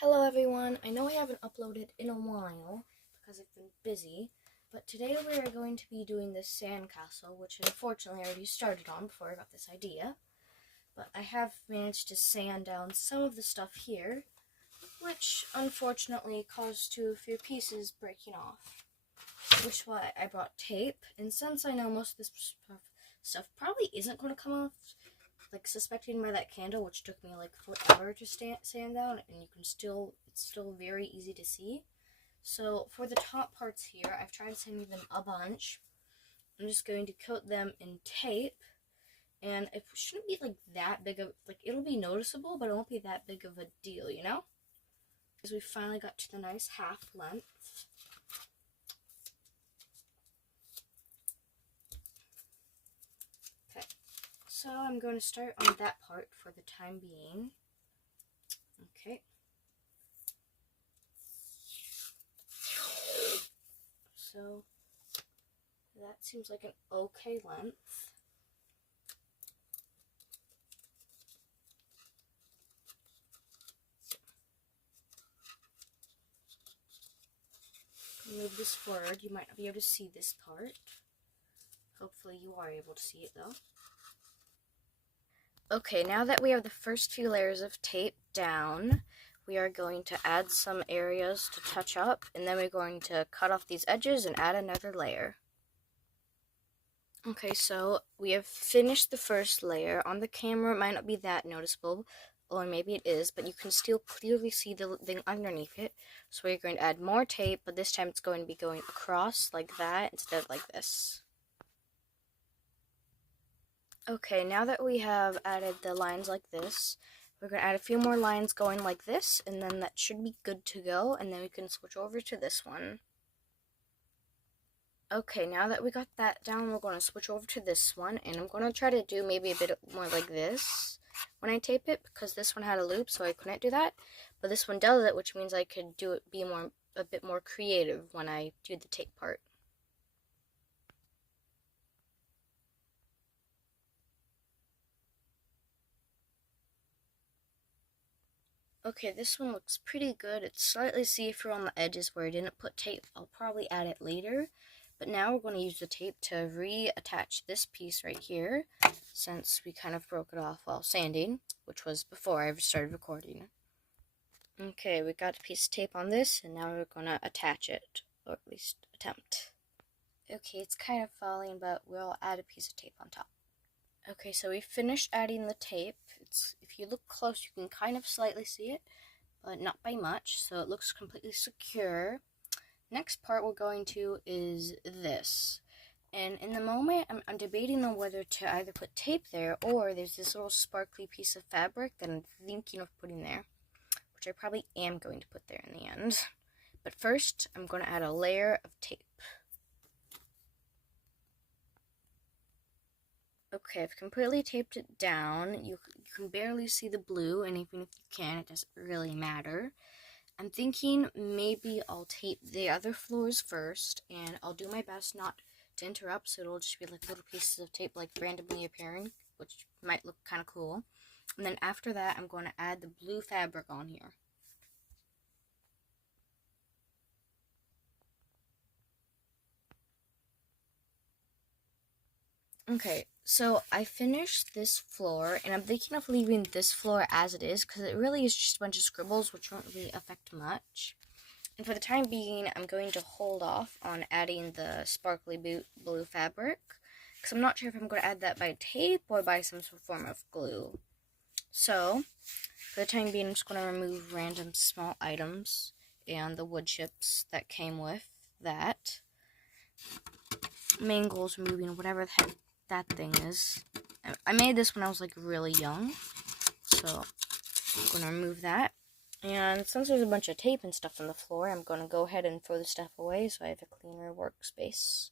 Hello everyone, I know I haven't uploaded in a while because I've been busy, but today we are going to be doing this sandcastle, which unfortunately I already started on before I got this idea. But I have managed to sand down some of the stuff here, which unfortunately caused a few pieces breaking off, which is why I brought tape. And since I know most of this stuff probably isn't going to come off, like suspecting by that candle, which took me like forever to sand down, and it's still very easy to see. So for the top parts here, I've tried sanding them a bunch. I'm just going to coat them in tape, and it shouldn't be like that big of, like, it'll be noticeable, but it won't be that big of a deal, you know? Because we finally got to the nice half length. Okay, so I'm going to start on that part for the time being. Okay. So that seems like an okay length. Move this forward. You might not be able to see this part. Hopefully you are able to see it though. Okay, now that we have the first few layers of tape down, we are going to add some areas to touch up, and then we're going to cut off these edges and add another layer. Okay, so we have finished the first layer. On the camera, it might not be that noticeable, or maybe it is, but you can still clearly see the thing underneath it. So we're going to add more tape, but this time it's going to be going across like that instead of like this. Okay, now that we have added the lines like this, we're going to add a few more lines going like this, and then that should be good to go, and then we can switch over to this one. Okay, now that we got that down, we're going to switch over to this one, and I'm going to try to do maybe a bit more like this when I tape it, because this one had a loop, so I couldn't do that, but this one does it, which means I could do it, a bit more creative when I do the tape part. Okay, this one looks pretty good. It's slightly see-through on the edges where I didn't put tape. I'll probably add it later. But now we're going to use the tape to reattach this piece right here, since we kind of broke it off while sanding, which was before I started recording. Okay, we got a piece of tape on this, and now we're going to attach it, or at least attempt. Okay, it's kind of falling, but we'll add a piece of tape on top. Okay, so we finished adding the tape. If you look close, you can kind of slightly see it, but not by much, so it looks completely secure. Next part we're going to is this. And in the moment, I'm debating on whether to either put tape there, or there's this little sparkly piece of fabric that I'm thinking of putting there, which I probably am going to put there in the end. But first, I'm going to add a layer of tape. Okay, I've completely taped it down. You can barely see the blue, and even if you can, it doesn't really matter. I'm thinking maybe I'll tape the other floors first, and I'll do my best not to interrupt, so it'll just be like little pieces of tape like randomly appearing, which might look kind of cool. And then after that, I'm going to add the blue fabric on here. Okay, so I finished this floor, and I'm thinking of leaving this floor as it is, because it really is just a bunch of scribbles, which won't really affect much. And for the time being, I'm going to hold off on adding the sparkly blue fabric, because I'm not sure if I'm going to add that by tape or by some form of glue. So, for the time being, I'm just going to remove random small items and the wood chips that came with that. Main goal is removing whatever the heck that thing is. I made this when I was like really young, so I'm going to remove that. And since there's a bunch of tape and stuff on the floor, I'm going to go ahead and throw the stuff away so I have a cleaner workspace.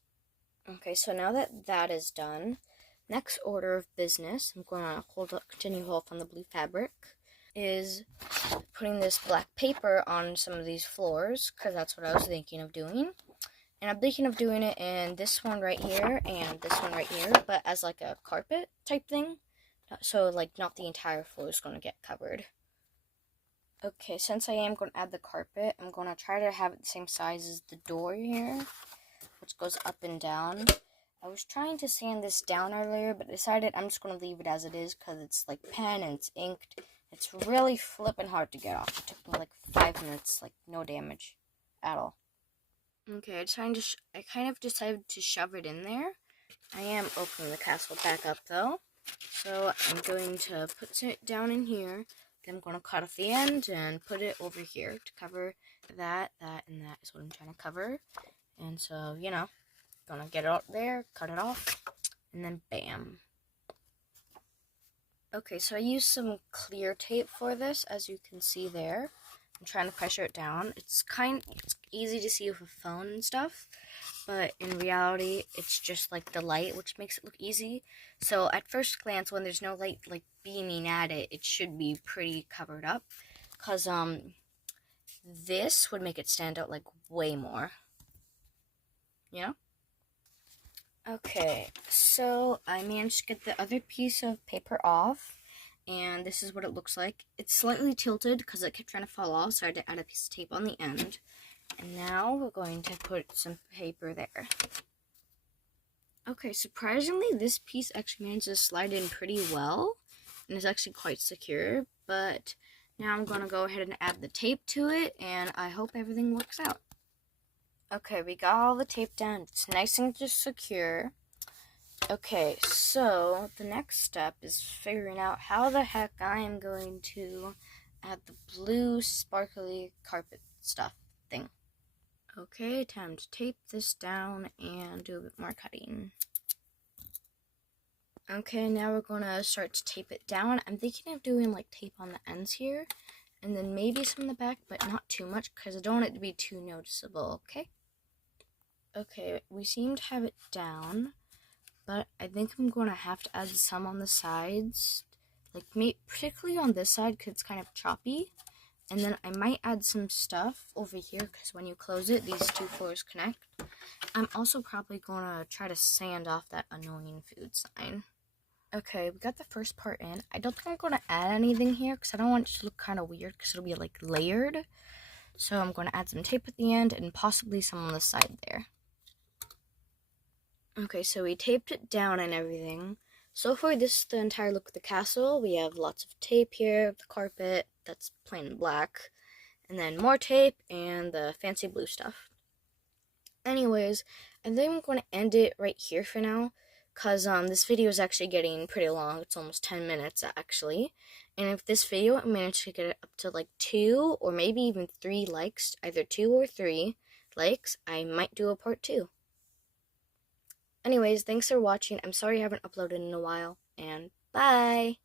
Okay, so now that that is done, next order of business, I'm going to continue hold on the blue fabric, is putting this black paper on some of these floors, because that's what I was thinking of doing. And I'm thinking of doing it in this one right here and this one right here, but as like a carpet type thing. So like not the entire floor is going to get covered. Okay, since I am going to add the carpet, I'm going to try to have it the same size as the door here, which goes up and down. I was trying to sand this down earlier, but decided I'm just going to leave it as it is because it's like pen and it's inked. It's really flipping hard to get off. It took me like 5 minutes, like no damage at all. Okay, I kind of decided to shove it in there. I am opening the castle back up though. So I'm going to put it down in here. Then I'm going to cut off the end and put it over here to cover that, and that is what I'm trying to cover. And so, gonna get it out there, cut it off, and then bam. Okay, so I used some clear tape for this, as you can see there. I'm trying to pressure it down. It's easy to see with a phone and stuff, but in reality, it's just like the light, which makes it look easy. So at first glance, when there's no light like beaming at it, it should be pretty covered up, cause this would make it stand out like way more. Okay, so I managed to get the other piece of paper off, and this is what it looks like. It's slightly tilted because it kept trying to fall off, so I had to add a piece of tape on the end. And now we're going to put some paper there. Okay, surprisingly, this piece actually managed to slide in pretty well, and is actually quite secure, but now I'm going to go ahead and add the tape to it, and I hope everything works out. Okay, we got all the tape down. It's nice and just secure. Okay, so the next step is figuring out how the heck I am going to add the blue sparkly carpet stuff thing. Okay, time to tape this down and do a bit more cutting. Okay, now we're going to start to tape it down. I'm thinking of doing like tape on the ends here, and then maybe some in the back, but not too much because I don't want it to be too noticeable, okay? Okay, we seem to have it down, but I think I'm going to have to add some on the sides, like particularly on this side because it's kind of choppy, and then I might add some stuff over here because when you close it, these two floors connect. I'm also probably going to try to sand off that annoying food sign. Okay, we got the first part in. I don't think I'm going to add anything here because I don't want it to look kind of weird because it'll be like layered. So I'm going to add some tape at the end and possibly some on the side there. Okay, so we taped it down and everything. So far, this is the entire look of the castle. We have lots of tape here, the carpet, that's plain black, and then more tape and the fancy blue stuff. Anyways, I think I'm going to end it right here for now, because this video is actually getting pretty long. It's almost 10 minutes, actually. And if this video, I managed to get it up to like 2 or maybe even 3 likes, either 2 or 3 likes, I might do a part 2. Anyways, thanks for watching. I'm sorry I haven't uploaded in a while, and bye!